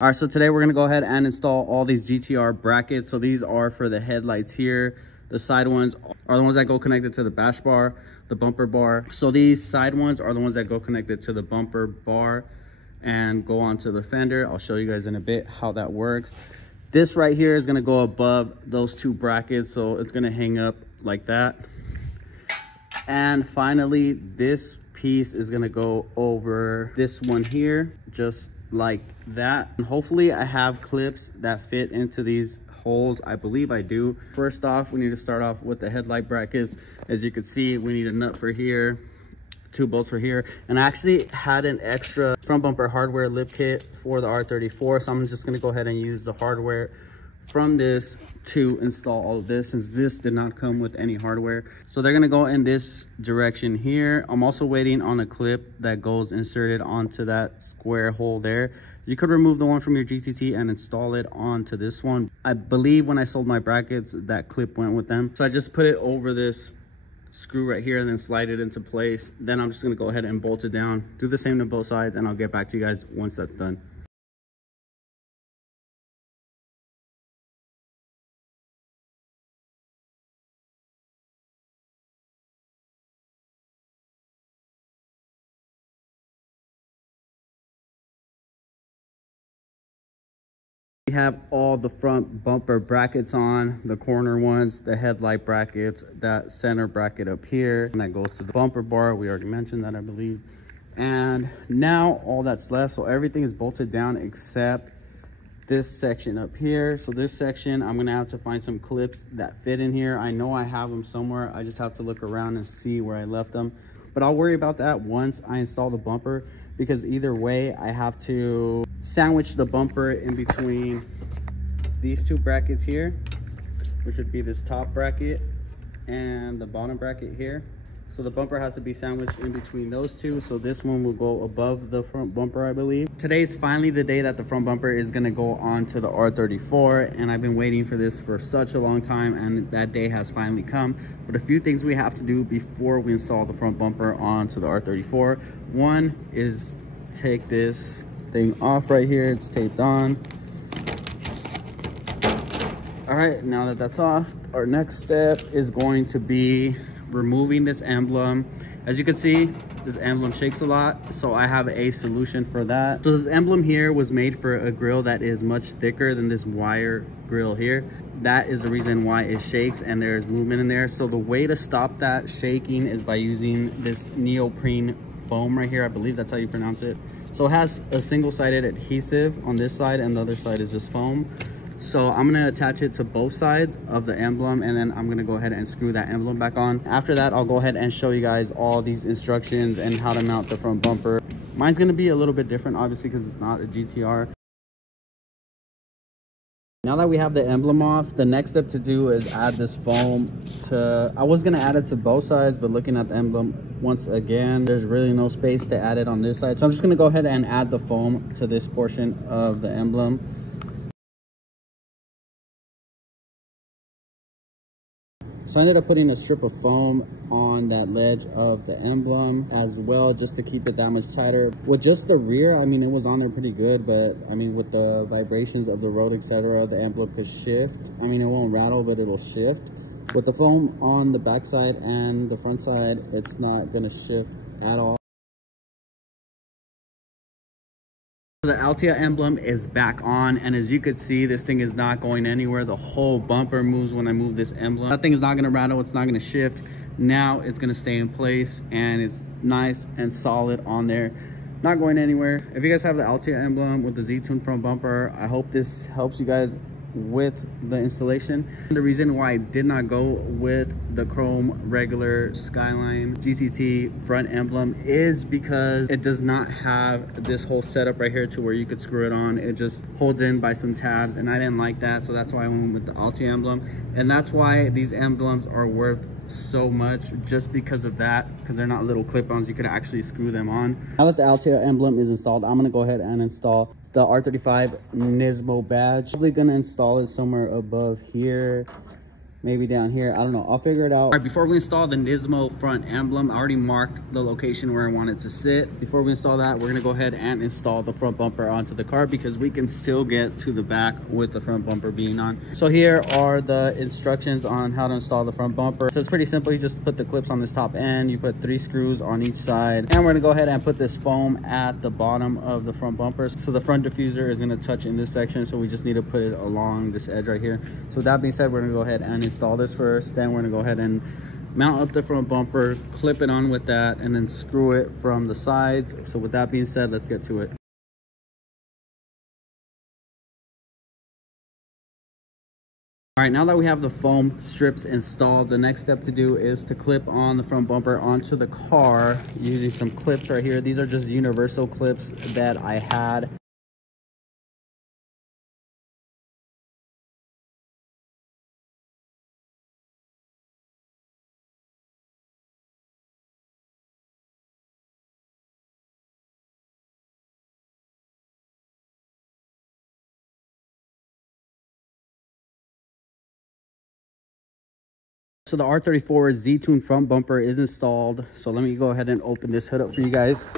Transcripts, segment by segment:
All right, so today we're gonna go ahead and install all these GTR brackets. So these are for the headlights here. The side ones are the ones that go connected to the bash bar, the bumper bar. So these side ones are the ones that go connected to the bumper bar and go onto the fender. I'll show you guys in a bit how that works. This right here is gonna go above those two brackets, so it's gonna hang up like that. And finally, this piece is gonna go over this one here, just like that. And hopefully I have clips that fit into these holes. I believe I do. First off, we need to start off with the headlight brackets. As you can see, we need a nut for here, 2 bolts for here, and I actually had an extra front bumper hardware lip kit for the R34, so I'm just going to go ahead and use the hardware from this to install all of this, since this did not come with any hardware. So they're going to go in this direction here. I'm also waiting on a clip that goes inserted onto that square hole there. You could remove the one from your GTT and install it onto this one. I believe when I sold my brackets, that clip went with them, so I just put it over this screw right here and then slide it into place. Then I'm just going to go ahead and bolt it down, do the same to both sides, and I'll get back to you guys once that's done. We have all the front bumper brackets on, the corner ones, the headlight brackets, that center bracket up here, and that goes to the bumper bar. We already mentioned that, I believe. And now all that's left, so everything is bolted down except this section up here. So this section, I'm gonna have to find some clips that fit in here. I know I have them somewhere. I just have to look around and see where I left them. But I'll worry about that once I install the bumper, because either way, I have to sandwich the bumper in between these two brackets here, which would be this top bracket and the bottom bracket here. So the bumper has to be sandwiched in between those two. So this one will go above the front bumper, I believe. Today's finally the day that the front bumper is gonna go on to the R34, and I've been waiting for this for such a long time, and that day has finally come. But a few things we have to do before we install the front bumper onto the R34. One is take this thing off right here. It's taped on. All right, now that that's off, our next step is going to be removing this emblem. As you can see, this emblem shakes a lot, so I have a solution for that. So this emblem here was made for a grill that is much thicker than this wire grill here. That is the reason why it shakes and there's movement in there. So the way to stop that shaking is by using this neoprene foam right here. I believe that's how you pronounce it. So it has a single-sided adhesive on this side, and the other side is just foam. So I'm gonna attach it to both sides of the emblem, and then I'm gonna go ahead and screw that emblem back on. After that, I'll go ahead and show you guys all these instructions and how to mount the front bumper. Mine's gonna be a little bit different, obviously, because it's not a GTR. Now that we have the emblem off, the next step to do is add this foam to, I was gonna add it to both sides, but looking at the emblem once again, there's really no space to add it on this side. So I'm just gonna go ahead and add the foam to this portion of the emblem. So I ended up putting a strip of foam on that ledge of the emblem as well, just to keep it that much tighter. With just the rear, I mean, it was on there pretty good, but I mean, with the vibrations of the road, etc., the emblem could shift. I mean, it won't rattle, but it'll shift. With the foam on the back side and the front side, it's not gonna shift at all. The Altia emblem is back on, and as you could see, this thing is not going anywhere. The whole bumper moves when I move this emblem. That thing is not going to rattle, it's not going to shift. Now it's going to stay in place, and it's nice and solid on there, not going anywhere. If you guys have the Altia emblem with the Z-Tune front bumper, I hope this helps you guys with the installation. The reason why I did not go with the chrome regular Skyline GTT front emblem is because it does not have this whole setup right here to where you could screw it on. It just holds in by some tabs, and I didn't like that, so that's why I went with the Altia emblem. And that's why these emblems are worth so much, just because of that, because they're not little clip-ons. You could actually screw them on. Now that the Altia emblem is installed, I'm gonna go ahead and install the R35 Nismo badge. Probably gonna install it somewhere above here, maybe down here. I don't know, I'll figure it out. All right, before we install the Nismo front emblem, I already marked the location where I want it to sit. Before we install that, we're gonna go ahead and install the front bumper onto the car, because we can still get to the back with the front bumper being on. So here are the instructions on how to install the front bumper. So it's pretty simple. You just put the clips on this top end, you put 3 screws on each side, and we're gonna go ahead and put this foam at the bottom of the front bumper. So the front diffuser is gonna touch in this section, so we just need to put it along this edge right here. So with that being said, we're gonna go ahead and install this first. Then we're gonna go ahead and mount up the front bumper, clip it on with that, and then screw it from the sides. So with that being said, let's get to it. All right, now that we have the foam strips installed, the next step to do is to clip on the front bumper onto the car using some clips right here. These are just universal clips that I had. So the R34 Z-Tune front bumper is installed. So let me go ahead and open this hood up for you guys.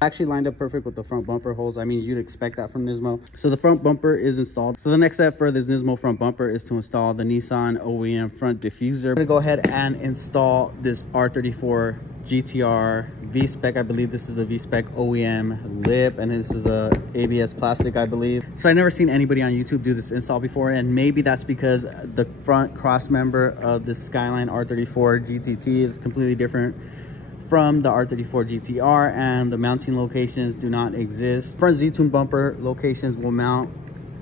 Actually lined up perfect with the front bumper holes. I mean, you'd expect that from Nismo. So the front bumper is installed. So the next step for this Nismo front bumper is to install the Nissan OEM front diffuser. I'm gonna go ahead and install this R34 GTR V-Spec. I believe this is a V-Spec OEM lip, and this is a ABS plastic, I believe. So I've never seen anybody on YouTube do this install before, and maybe that's because the front cross member of this Skyline R34 GTT is completely different from the R34 GTR, and the mounting locations do not exist. Front Z-Tune bumper locations will mount.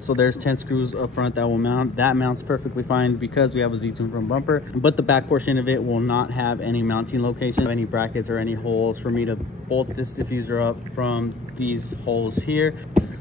So there's 10 screws up front that will mount. That mounts perfectly fine because we have a Z-Tune front bumper, but the back portion of it will not have any mounting location, any brackets or any holes for me to bolt this diffuser up from these holes here.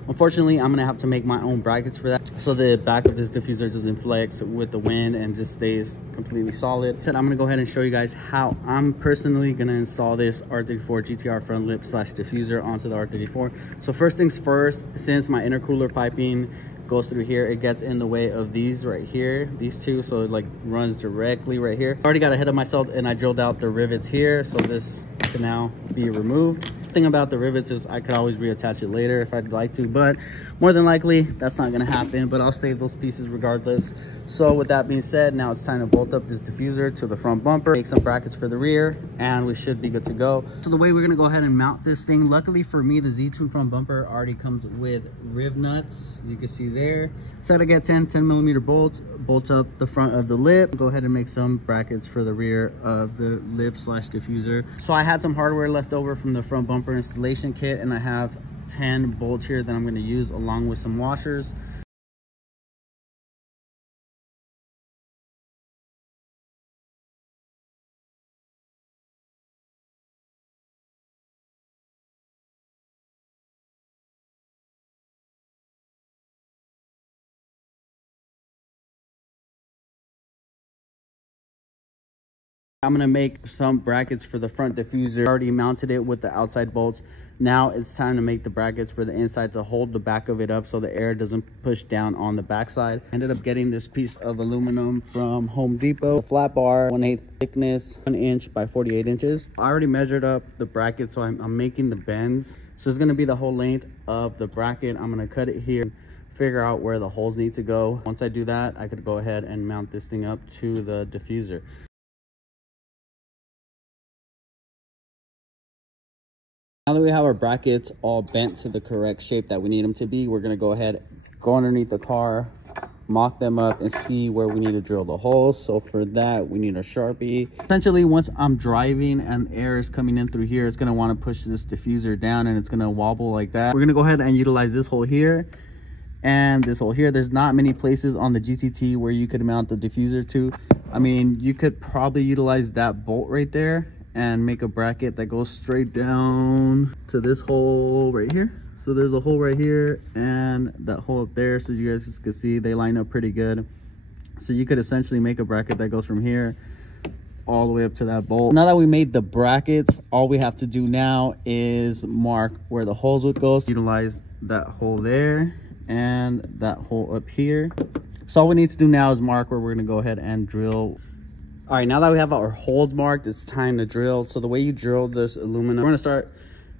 Unfortunately, I'm gonna have to make my own brackets for that, so the back of this diffuser doesn't flex with the wind and just stays completely solid. So I'm gonna go ahead and show you guys how I'm personally gonna install this R34 GTR front lip slash diffuser onto the R34. So first things first, since my intercooler piping goes through here, it gets in the way of these right here, these two, so it like runs directly right here. I already got ahead of myself and I drilled out the rivets here, so this can now be removed. The thing about the rivets is I could always reattach it later if I'd like to, but more than likely that's not going to happen, but I'll save those pieces regardless. So with that being said, now it's time to bolt up this diffuser to the front bumper, make some brackets for the rear, and we should be good to go. So the way we're going to go ahead and mount this thing, luckily for me, the Z-Tune front bumper already comes with riv nuts, as you can see there. So to get 10 millimeter bolts, bolt up the front of the lip, go ahead and make some brackets for the rear of the lip slash diffuser. So I had some hardware left over from the front bumper installation kit, and I have 10 bolts here that I'm going to use along with some washers. I'm gonna make some brackets for the front diffuser. I already mounted it with the outside bolts. Now it's time to make the brackets for the inside to hold the back of it up so the air doesn't push down on the backside. Ended up getting this piece of aluminum from Home Depot, a flat bar, 1/8 thickness, 1 inch by 48 inches. I already measured up the bracket, so I'm making the bends. So it's gonna be the whole length of the bracket. I'm gonna cut it here, figure out where the holes need to go. Once I do that, I could go ahead and mount this thing up to the diffuser. Now that we have our brackets all bent to the correct shape that we need them to be, we're going to go ahead, go underneath the car, mock them up, and see where we need to drill the holes. So for that, we need a Sharpie. Essentially, once I'm driving and air is coming in through here, it's going to want to push this diffuser down and it's going to wobble like that. We're going to go ahead and utilize this hole here and this hole here. There's not many places on the GTT where you could mount the diffuser to. I mean, you could probably utilize that bolt right there and make a bracket that goes straight down to this hole right here. So there's a hole right here and that hole up there, so you guys can see they line up pretty good. So you could essentially make a bracket that goes from here all the way up to that bolt. Now that we made the brackets, all we have to do now is mark where the holes would go. So utilize that hole there and that hole up here. So all we need to do now is mark where we're going to go ahead and drill. All right, now that we have our holes marked, it's time to drill. So the way you drill this aluminum, we're going to start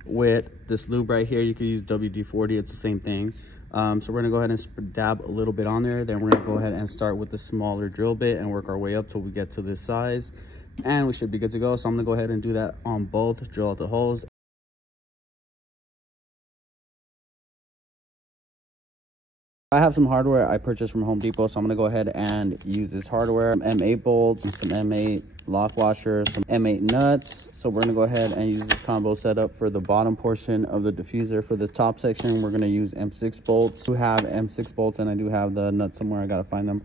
with this lube right here. You can use WD-40, it's the same thing. So we're going to go ahead and dab a little bit on there. Then we're going to go ahead and start with the smaller drill bit and work our way up till we get to this size. And we should be good to go. So I'm going to go ahead and do that on both, drill out the holes. I have some hardware I purchased from Home Depot, so I'm going to go ahead and use this hardware. Some M8 bolts, some M8 lock washers, some M8 nuts. So we're going to go ahead and use this combo setup for the bottom portion of the diffuser. For the top section, we're going to use M6 bolts. I do have M6 bolts, and I do have the nuts somewhere. I got to find them.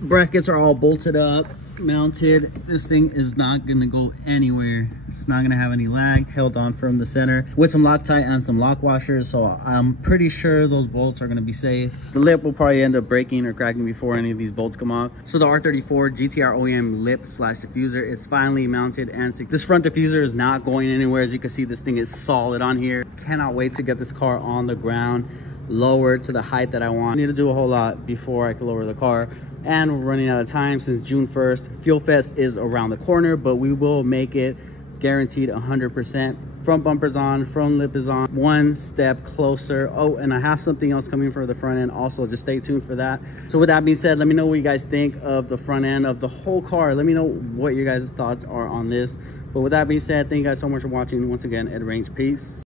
Brackets are all bolted up, mounted. This thing is not going to go anywhere. It's not going to have any lag, held on from the center with some Loctite and some lock washers. So I'm pretty sure those bolts are going to be safe. The lip will probably end up breaking or cracking before any of these bolts come off. So the R34 GTR OEM lip / diffuser is finally mounted and this front diffuser is not going anywhere. As you can see, this thing is solid on here. Cannot wait to get this car on the ground, lowered to the height that I want. I need to do a whole lot before I can lower the car. And we're running out of time since June 1st. Fuel Fest is around the corner, but we will make it, guaranteed 100%. Front bumper's on, front lip is on, one step closer. Oh, and I have something else coming for the front end also. Just stay tuned for that. So with that being said, let me know what you guys think of the front end of the whole car. Let me know what your guys' thoughts are on this. But with that being said, thank you guys so much for watching. Once again, Ed Range, peace.